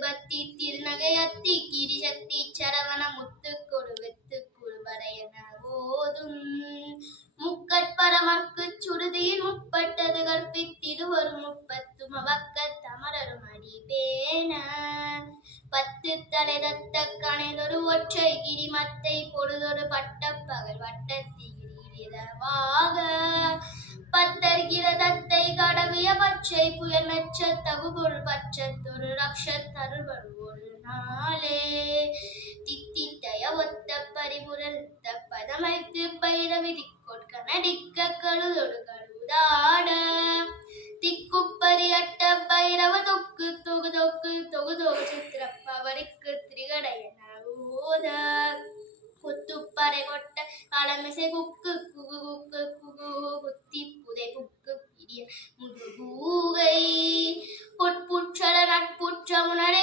பத்தி திருநகை அத்தி கிரிசக்தி சரவண முத்துக்கொடு வெத்துக்குள் வரையன ஓதும் முக்கட்பரமர்க்கு சுடுதியின் முப்பட்டது கற்பித்திருவரும் முப்பத்தும் அவக்கத் தமரரும் அடிபேன பத்து தலை தத்த கணைதொரு ஒற்றை கிரிமத்தை பொழுதொரு பட்ட பகல் வட்டத்திகிரிவாக பத்தர்கிற தத்தை கடவிய பச்சை புயல் மெச்ச தகுபொருள் பச்சத்தொரு ரக்ஷத்தருள் ஒரு நாளே தித்தித்தய ஒத்த பரிபுரல் பதமைத்து பைரவி திக்கொட்கனடிக்க கழுதொடு கழுதாட திக்குப்பரி அட்ட பைரவ தொக்கு தொகு தொக்கு தொகு தொகு சித்திரப்பவரிக்கு திரிகடையன ஓத குத்துப்பறை கொட்ட களமிசை குக்கு குகு குக்கு குகு குத்தி புதை புக்கு பிரிய முதுகூகை பொற்புற்றல நட்புற்ற உணரை